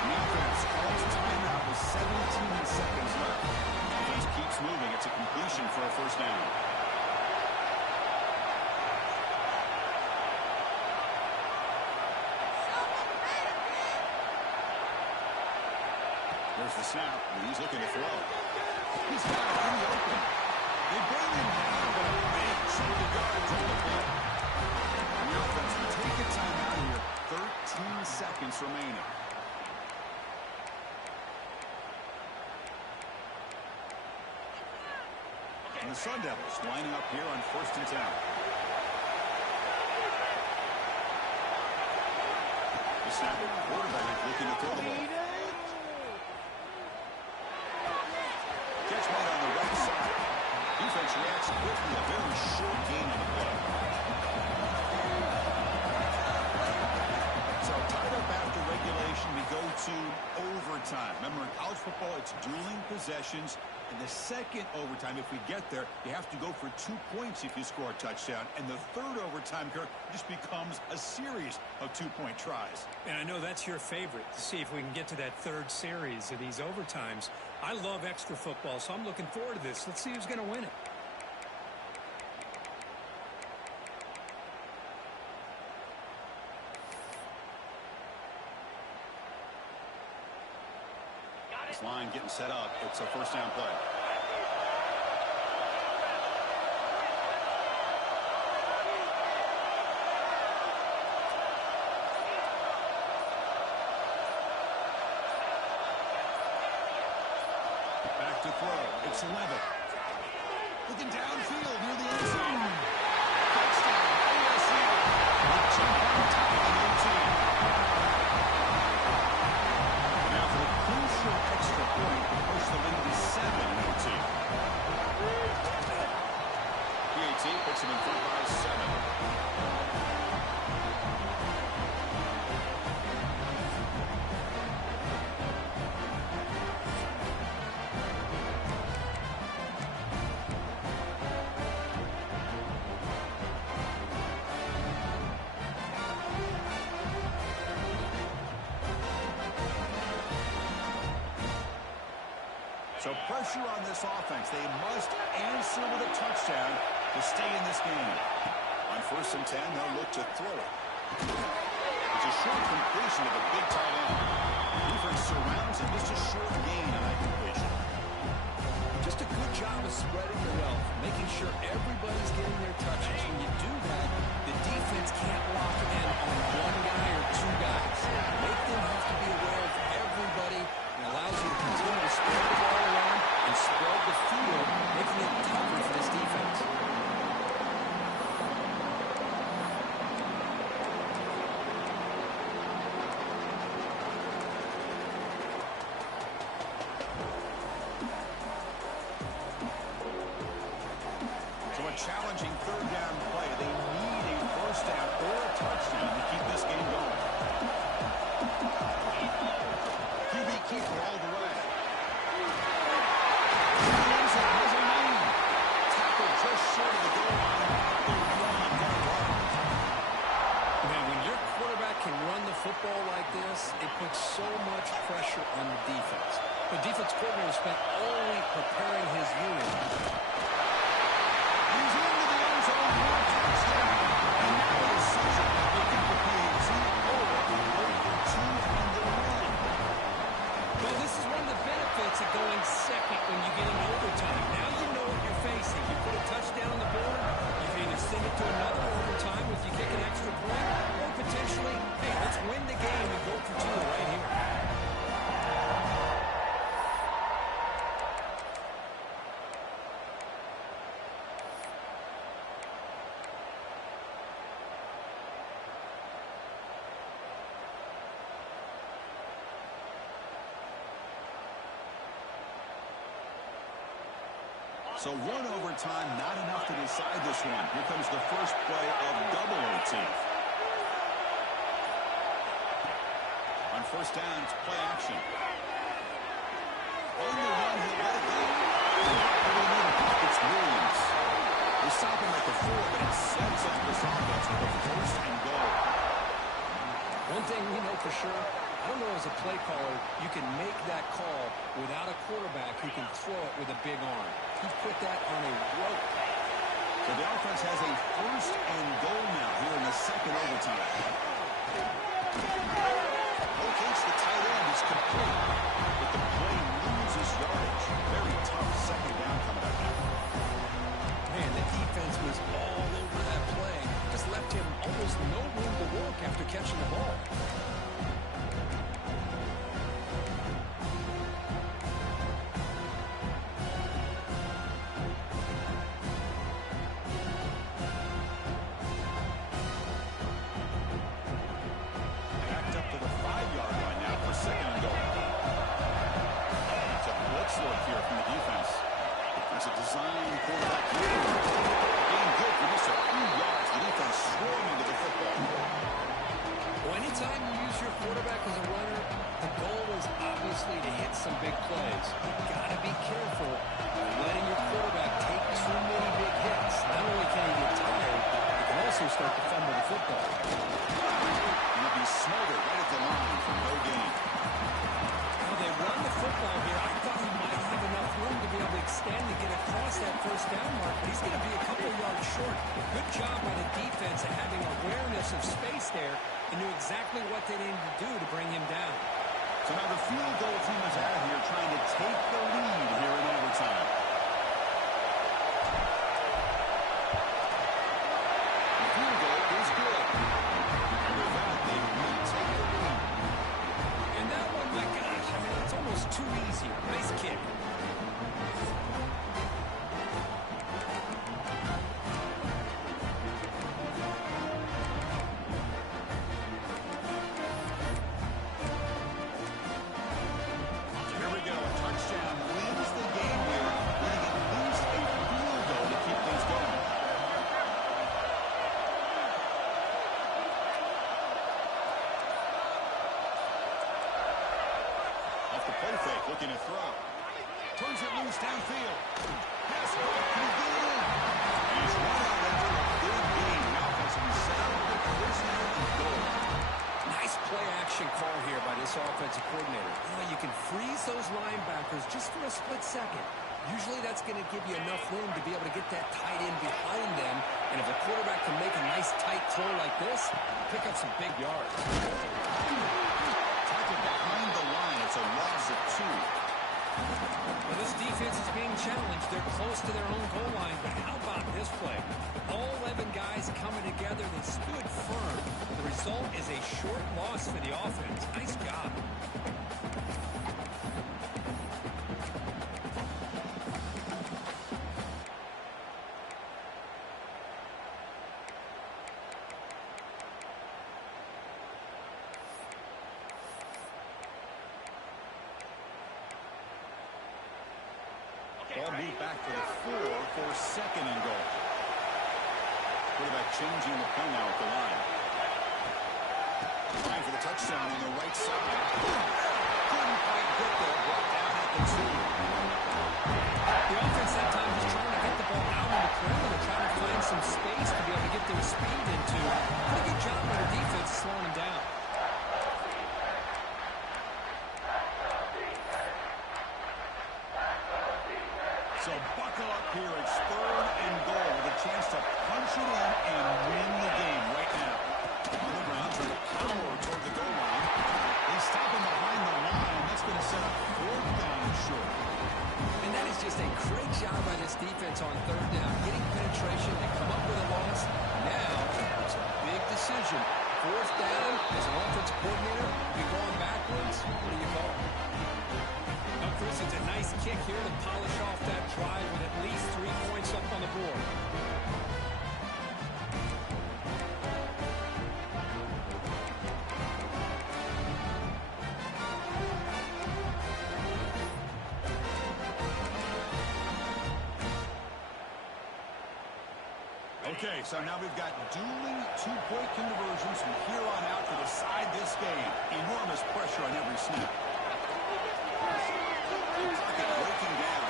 The offense calls timeout with 17 seconds left. The offense keeps moving. It's a completion for a first down. There's the snap. He's looking to throw. He's got it in the open. They bring him down, but a big chunk of yards on the play. And the offense will take a timeout here. 13 seconds remaining. And the Sun Devils lining up here on first and 10. The snap. Quarterback looking to throw the ball. Catch made on the right side. Defense reacts quickly. A very short gain on the play. So tied up after regulation, we go to overtime. Remember, in college football, it's dueling possessions. In the second overtime, if we get there, you have to go for 2 points if you score a touchdown. And the third overtime, Kirk, just becomes a series of 2-point tries. And I know that's your favorite, to see if we can get to that third series of these overtimes. I love extra football, so I'm looking forward to this. Let's see who's going to win it. This line getting set up. It's a first down play. Back to throw. It's Levitt. Looking downfield near the end zone. Touchdown, ASU. They jump on top of the new team. Now for the crucial extra point to push the lead to 7 new team. PAT puts him in front by 7. So pressure on this offense. They must answer with a touchdown to stay in this game. On 1st and 10, they'll look to throw it. It's a short completion of a big tight end. Defense surrounds him. Just a short gain on that completion. Just a good job of spreading the wealth, making sure everybody's getting their touches. When you do that, the defense can't lock in on one guy or 2 guys. Make them have to be aware of everybody, and allows you to continue to spread the ball around and spread the field, making it tougher for this defense. So a challenging 3rd down play. They need a 1st down or a touchdown to keep this game going. QB keeper all the way. Tackled just short of the goal line. They're running down the line. Man, when your quarterback can run the football like this, it puts so much pressure on the defense. The defense coordinator spent all week preparing his unit. He's into the end zone for a touchdown. And now the decision will get the PAT or go for 2 on the run. Well, this is one of the benefits of going second when you get into overtime. Now you know what you're facing. You put a touchdown on the board, you can either send it to another overtime if you kick an extra point, or potentially, hey, let's win the game and go for 2 right here. So 1 overtime, not enough to decide this one. Here comes the first play of double OT. On 1st down, it's play action. On the run, he'll let it go. It's Williams. They stop him at the 4, but it sets up this offense with a 1st and goal. One thing we know for sure, I don't know as a play caller, you can make that call without a quarterback who can throw it with a big arm. He put that on a rope. So the offense has a 1st and goal now here in the 2nd overtime. Locates the tight end is complete, but the play loses yardage. Very tough 2nd down coming up now. Man, the defense was all over that play. Just left him almost no room to work after catching the ball. Backed up to the 5-yard line now for the big plays. You got to be careful of letting your quarterback take too many big hits. Not only can he get tired, he can also start to fumble the football. And he'll be smothered right at the line for no gain. Now they run the football here. I thought he might have enough room to be able to extend and get across that first down mark, but he's going to be a couple of yards short. Good job by the defense at having awareness of space there and knew exactly what they needed to do to bring him down. So now the field goal team is out here trying to take the lead here in overtime. The field goal is good. And with that, they retake the lead. And that one, my gosh, I mean, it's almost too easy. Nice kick. Here we go. A touchdown wins the game here, winning at least a field goal to keep things going. Off the play fake, looking to throw. Turns it loose downfield. Pass right to the goal. He's run out after a big gain. Now has him set up with first down and goal. Nice play action call here by this offensive coordinator. You know, you can freeze those linebackers just for a split second. Usually that's going to give you enough room to be able to get that tight end behind them. And if a quarterback can make a nice tight throw like this, pick up some big yards. Tackled behind the line. It's a loss of 2. Well, this defense is being challenged. They're close to their own goal line, but how about this play? All 11 guys coming together. They stood firm. The result is a short loss for the offense. Nice job. Ball moved back to the 4 for second and goal. Quarterback changing the play now at the line. Trying for the touchdown on the right side. Couldn't quite get there. Brought down at the 2. The offense that time is trying to get the ball out on the perimeter, trying to find some space to be able to get their speed into. Pretty good job by the defense slowing them down. So buckle up here. It's third and goal with a chance to punch it in and win the game right now. On the ground, trying to power toward the goal line. They stop him behind the line. That's going to set up fourth down and short. And that is just a great job by this defense on third down, getting penetration. They come up with a loss. Now, it's a big decision. Fourth down, as an offensive coordinator, you're going backwards. What do you call? Now, Chris, it's a nice kick here to polish off that drive with at least 3 points up on the board. Okay, so now we've got dueling two-point conversions from here on out to decide this game. Enormous pressure on every snap. Pocket breaking down.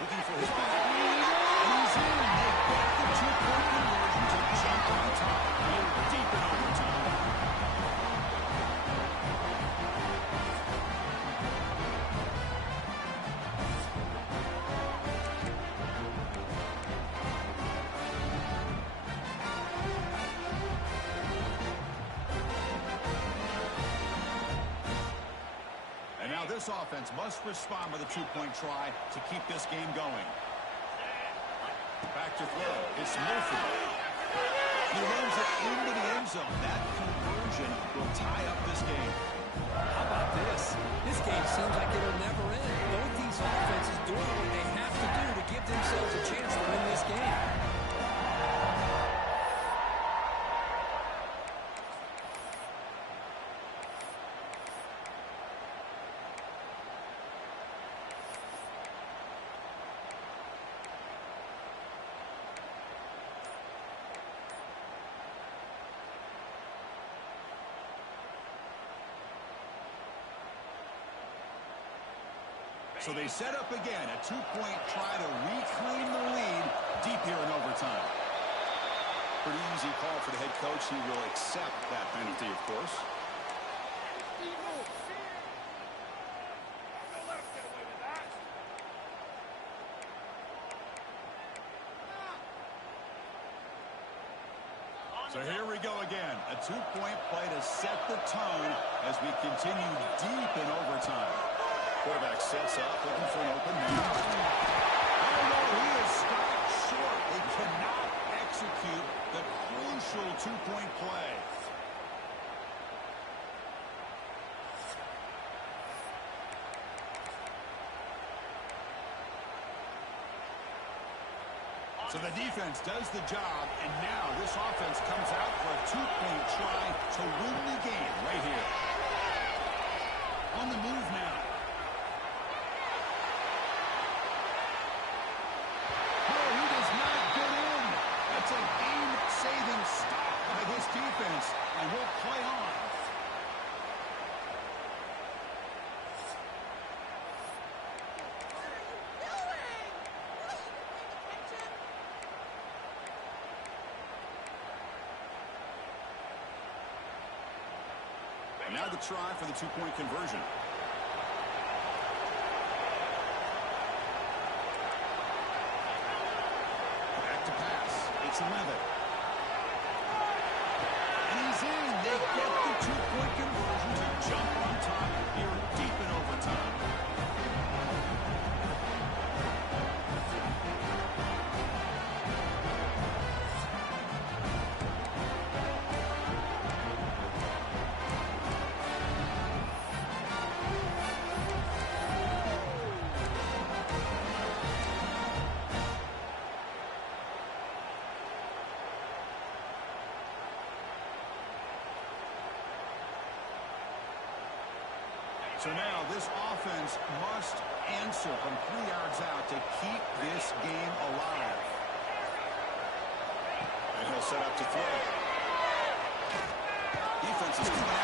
Looking for his back. And he's in. They get the two-point conversion to jump on top. We're deep in overtime. This offense must respond with a two-point try to keep this game going. Back to throw. It's Murphy. He runs it into the end zone. That conversion will tie up this game. How about this? This game seems like it'll never end. Both these offenses doing what they have to do to give themselves a chance to win this game. So they set up again, a two-point try to reclaim the lead deep here in overtime. Pretty easy call for the head coach. He will accept that penalty, of course. So here we go again. A two-point play to set the tone as we continue deep in overtime. Quarterback sets up, looking for an open man. Oh, no, he is stopped short. He cannot execute the crucial two-point play. So the defense does the job, and now this offense comes out for a two-point try to win the game right here. On the move now. Oh, he does not get in. That's a game-saving stop by this defense, and we'll play on. Now the try for the two-point conversion. Back to pass. It's Levitt. And he's in. They get the two-point conversion to jump on top here deep in overtime. So now this offense must answer from 3 yards out to keep this game alive. And he'll set up to throw. Defense is coming